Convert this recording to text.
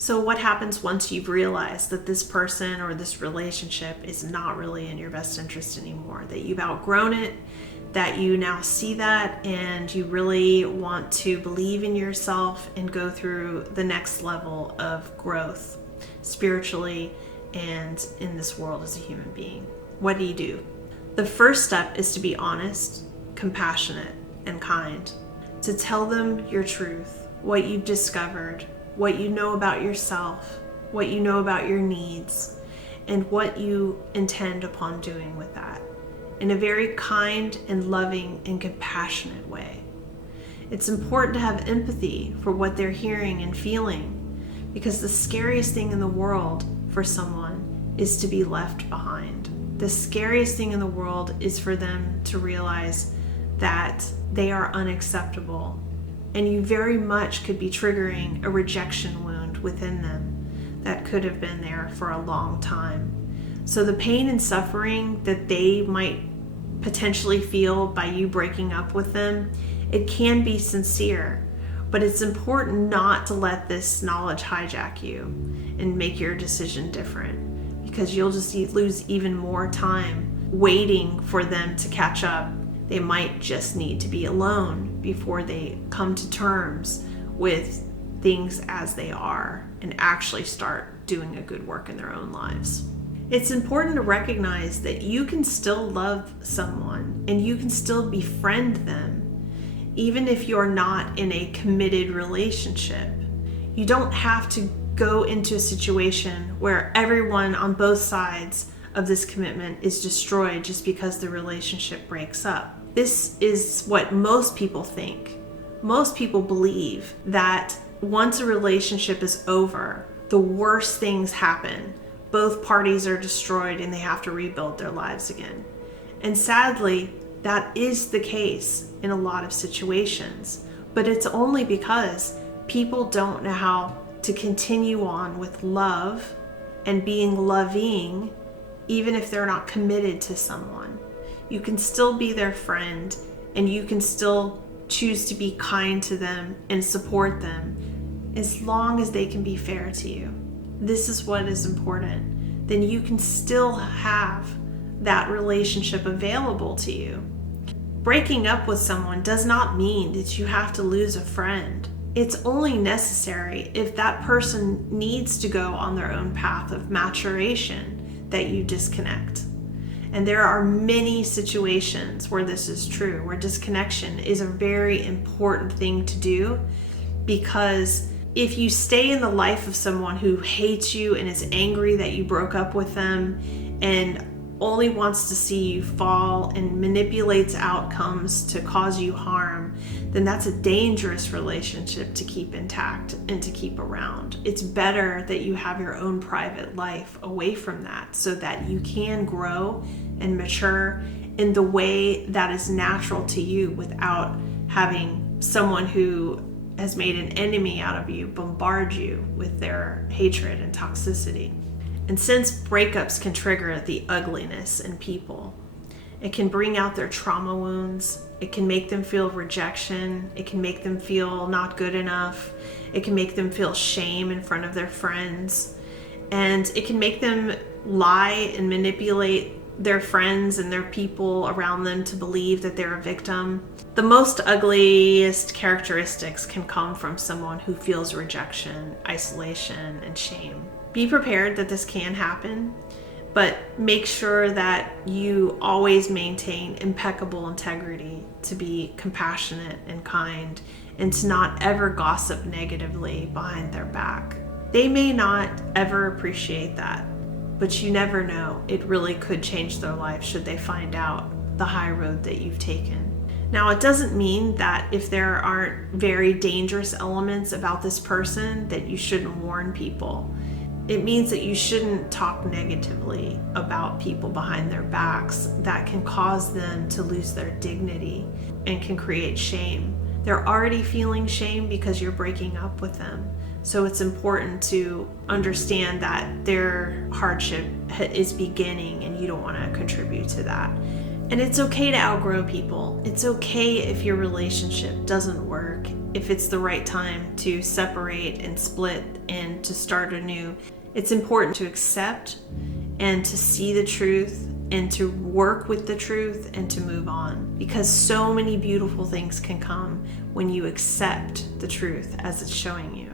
So what happens once you've realized that this person or this relationship is not really in your best interest anymore, that you've outgrown it, that you now see that, and you really want to believe in yourself and go through the next level of growth spiritually and in this world as a human being? What do? The first step is to be honest, compassionate, and kind. To tell them your truth, what you've discovered, what you know about yourself, what you know about your needs, and what you intend upon doing with that in a very kind and loving and compassionate way. It's important to have empathy for what they're hearing and feeling, because the scariest thing in the world for someone is to be left behind. The scariest thing in the world is for them to realize that they are unacceptable, and you very much could be triggering a rejection wound within them that could have been there for a long time. So the pain and suffering that they might potentially feel by you breaking up with them, it can be sincere, but it's important not to let this knowledge hijack you and make your decision different, because you'll just lose even more time waiting for them to catch up. They might just need to be alone before they come to terms with things as they are and actually start doing a good work in their own lives. It's important to recognize that you can still love someone and you can still befriend them, even if you're not in a committed relationship. You don't have to go into a situation where everyone on both sides of this commitment is destroyed just because the relationship breaks up. This is what most people think. Most people believe that once a relationship is over, the worst things happen. Both parties are destroyed and they have to rebuild their lives again. And sadly, that is the case in a lot of situations. But it's only because people don't know how to continue on with love and being loving, even if they're not committed to someone. You can still be their friend, and you can still choose to be kind to them and support them as long as they can be fair to you. This is what is important. Then you can still have that relationship available to you. Breaking up with someone does not mean that you have to lose a friend. It's only necessary if that person needs to go on their own path of maturation that you disconnect. And there are many situations where this is true, where disconnection is a very important thing to do, because if you stay in the life of someone who hates you and is angry that you broke up with them and only wants to see you fall and manipulates outcomes to cause you harm, then that's a dangerous relationship to keep intact and to keep around. It's better that you have your own private life away from that so that you can grow and mature in the way that is natural to you without having someone who has made an enemy out of you bombard you with their hatred and toxicity. And since breakups can trigger the ugliness in people, it can bring out their trauma wounds, it can make them feel rejection, it can make them feel not good enough, it can make them feel shame in front of their friends, and it can make them lie and manipulate their friends and their people around them to believe that they're a victim. The most ugliest characteristics can come from someone who feels rejection, isolation, and shame. Be prepared that this can happen, but make sure that you always maintain impeccable integrity, to be compassionate and kind, and to not ever gossip negatively behind their back. They may not ever appreciate that, but you never know. It really could change their life should they find out the high road that you've taken. Now, it doesn't mean that if there aren't very dangerous elements about this person that you shouldn't warn people. It means that you shouldn't talk negatively about people behind their backs. That can cause them to lose their dignity and can create shame. They're already feeling shame because you're breaking up with them. So it's important to understand that their hardship is beginning and you don't want to contribute to that. And it's okay to outgrow people. It's okay if your relationship doesn't work, if it's the right time to separate and split and to start anew. It's important to accept and to see the truth and to work with the truth and to move on, because so many beautiful things can come when you accept the truth as it's showing you.